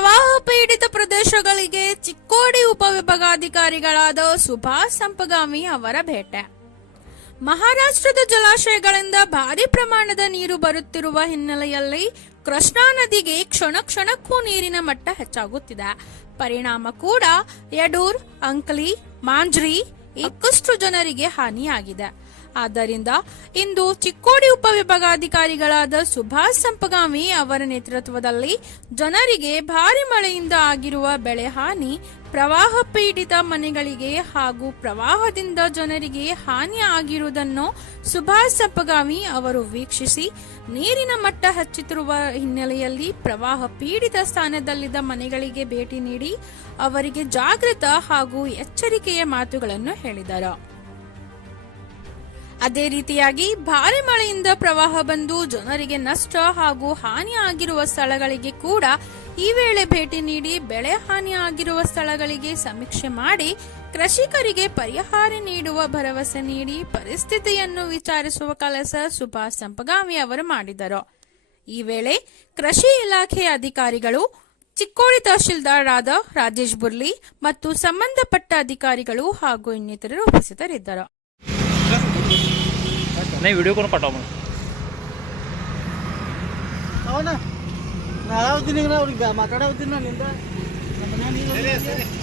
ಪ್ರವಾಹ ಪೀಡಿತ ಪ್ರದೇಶಗಳಿಗೆ ಚಿಕ್ಕೋಡಿ ಉಪವಿಭಾಗಾಧಿಕಾರಿಗಳಾದ ಸುಭಾಷ್ ಸಂಪಗಾಮಿ ಅವರ ಭೇಟೆ. ಮಹಾರಾಷ್ಟ್ರದ ಜಲಾಶಯಗಳಿಂದ ಭಾರಿ ಪ್ರಮಾಣದ ನೀರು ಬರುತ್ತಿರುವ ಹಿನ್ನೆಲೆಯಲ್ಲಿ ಕೃಷ್ಣಾ ನದಿಗೆ ಕ್ಷಣ ಕ್ಷಣಕ್ಕೂ ನೀರಿನ ಮಟ್ಟ ಹೆಚ್ಚಾಗುತ್ತಿದೆ. ಪರಿಣಾಮ ಕೂಡ ಯಡೂರ್, ಅಂಕಲಿ, ಮಾಂಜ್ರಿ, ಇಕ್ಕಷ್ಟು ಜನರಿಗೆ ಹಾನಿಯಾಗಿದೆ. ಆದ್ದರಿಂದ ಇಂದು ಚಿಕ್ಕೋಡಿ ಉಪವಿಭಾಗಾಧಿಕಾರಿಗಳಾದ ಸುಭಾಷ್ ಸಂಪಗಾಮಿ ಅವರ ನೇತೃತ್ವದಲ್ಲಿ ಜನರಿಗೆ ಭಾರಿ ಮಳೆಯಿಂದ ಆಗಿರುವ ಬೆಳೆ ಹಾನಿ, ಪ್ರವಾಹ ಪೀಡಿತ ಮನೆಗಳಿಗೆ ಹಾಗೂ ಪ್ರವಾಹದಿಂದ ಜನರಿಗೆ ಹಾನಿ ಆಗಿರುವುದನ್ನು ಸುಭಾಷ್ ಸಂಪಗಾಮಿ ಅವರು ವೀಕ್ಷಿಸಿ, ನೀರಿನ ಮಟ್ಟ ಹೆಚ್ಚುತ್ತಿರುವ ಹಿನ್ನೆಲೆಯಲ್ಲಿ ಪ್ರವಾಹ ಪೀಡಿತ ಸ್ಥಾನದಲ್ಲಿದ್ದ ಮನೆಗಳಿಗೆ ಭೇಟಿ ನೀಡಿ ಅವರಿಗೆ ಜಾಗೃತ ಹಾಗೂ ಎಚ್ಚರಿಕೆಯ ಮಾತುಗಳನ್ನು ಹೇಳಿದರು. ಅದೇ ರೀತಿಯಾಗಿ ಭಾರಿ ಮಳೆಯಿಂದ ಪ್ರವಾಹ ಬಂದು ಜನರಿಗೆ ನಷ್ಟ ಹಾಗೂ ಹಾನಿ ಆಗಿರುವ ಸ್ಥಳಗಳಿಗೆ ಕೂಡ ಈ ವೇಳೆ ಭೇಟಿ ನೀಡಿ ಬೆಳೆ ಹಾನಿ ಆಗಿರುವ ಸ್ಥಳಗಳಿಗೆ ಸಮೀಕ್ಷೆ ಮಾಡಿ ಕೃಷಿಕರಿಗೆ ಪರಿಹಾರ ನೀಡುವ ಭರವಸೆ ನೀಡಿ ಪರಿಸ್ಥಿತಿಯನ್ನು ವಿಚಾರಿಸುವ ಕೆಲಸ ಸುಭಾಷ್ ಸಂಪಗಾಮಿ ಅವರು ಮಾಡಿದರು. ಈ ವೇಳೆ ಕೃಷಿ ಇಲಾಖೆಯ ಅಧಿಕಾರಿಗಳು ಚಿಕ್ಕೋಡಿ ತಹಶೀಲ್ದಾರ್ ರಾಜೇಶ್ ಬುರ್ಲಿ ಮತ್ತು ಸಂಬಂಧಪಟ್ಟ ಅಧಿಕಾರಿಗಳು ಹಾಗೂ ಇನ್ನಿತರರು ಉಪಸ್ಥಿತರಿದ್ದರು. नाही व्हिडिओ करून पाठवा मला ಅವನ ನಾಳೆ ಹೋಗ್ತೀನಿ ಅವ್ರಿಗೆ ಮಾತಾಡೋತೀನಿ ನಾನು ನಿಂದ ನಮ್ಮ ಮನ್ಯಾಗ ನೀರು